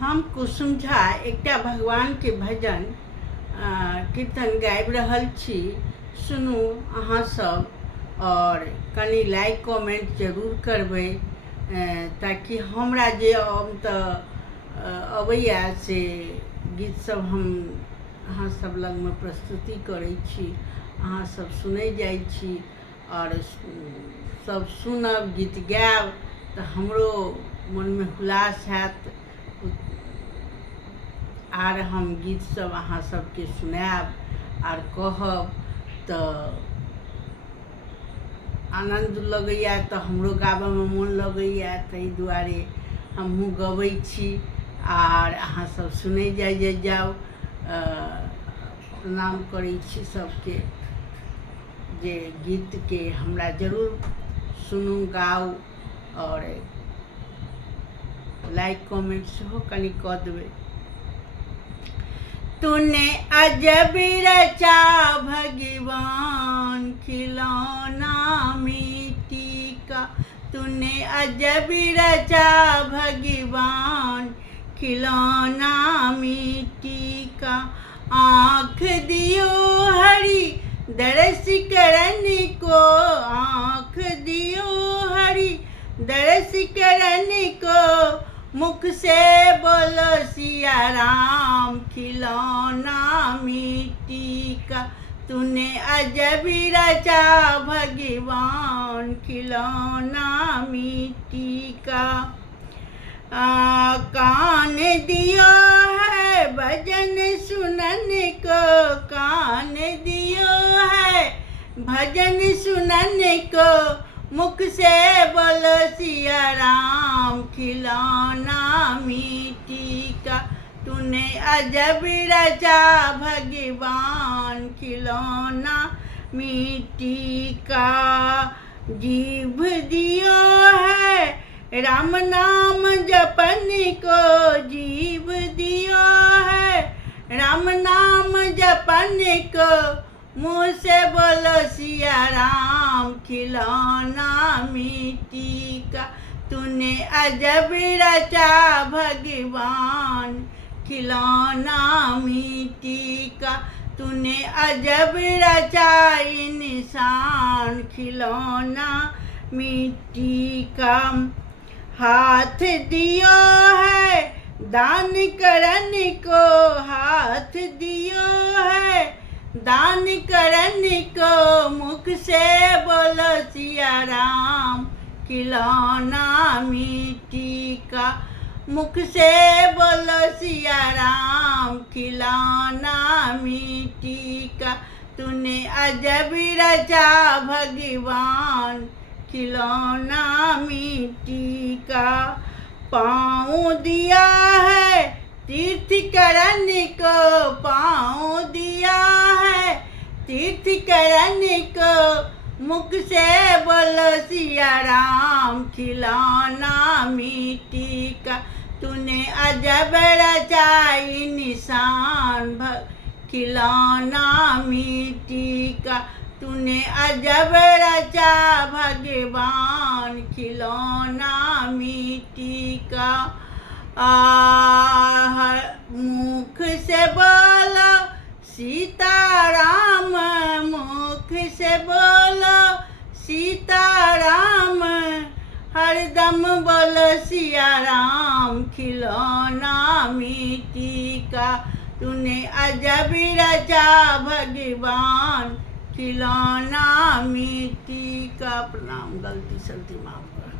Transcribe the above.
हम कुसुम झा एकटा भगवान के भजन कीर्तन गाबि रहल छी। सुनू अहाँ सब और कनी लाइक कमेंट जरूर करबै ताकि हमरा जे अबैया से गीत सब हम अहाँ सब लग में प्रस्तुति करै छी, अहाँ सब सुनै जाइ छी और सब सुनब गीत गायब तो हमरो मन में हुलास हैत आर हम गीत सब अहाँ सबके सुनायब आर कहब तो आनंद लगैया, तो हमरो गाबे में मन लगैया, ताहि दुआरे हमहूँ गबै छी आर अहाँ सब सुनै जाओ। प्रणाम करै छी सबके जे गीत के हमरा जरूर सुनू गाओ और लाइक कमेंट सेहो कनी कऽ देबै। तूने अजब रचा भगवान खिलौना मिट्टी का, तूने अजब रचा भगवान खिलौना मिट्टी का। आँख दियो हरि दरस करने को, आँख दियो हरि दरस करने को, मुख से बोलो सिया राम खिलौना मिट्टी का। तूने अजब रचा भगवान खिलौना मिट्टी का। कान दियो है भजन सुनने को, कान दियो है भजन सुनने को, मुख से बोलो सिया राम खिलौना मिट्टी का। तूने अजब रचा भगवान खिलौना मिट्टी का। जीभ दियो है राम नाम जपने को, जीभ दियो है राम नाम जपने को, मुँह से बोलो सिया राम खिलौना मिट्टी का। तूने अजब रचा भगवान खिलौना मिट्टी का। तूने अजब रचा इंसान खिलौना मिट्टी का। हाथ दियो है दान करने को, हाथ दियो है दान करने को, मुख से बोलो सिया राम खिलौना मिट्टी का। मुख से बोलो सिया राम खिलौना मिट्टी का। तूने अजब रचा भगवान खिलौना मिट्टी का। पाँव दिया है तीर्थ करने को, पाँव दिया है तीर्थ करने को, मुख से बोलो सिया राम खिलौना मिट्टी का। तूने अजब रचा निशान खिलौना मिट्टी का। तूने अजब रचा भगवान खिलौना मिट्टी का। मुख से बोलो सीताराम, मुख से बोलो सीताराम, हरदम बोलो सिया राम खिलौना मिट्टी का। तूने अजब रचा भगवान खिलौना मिट्टी का। प्रणाम, गलती सलती माफ कर।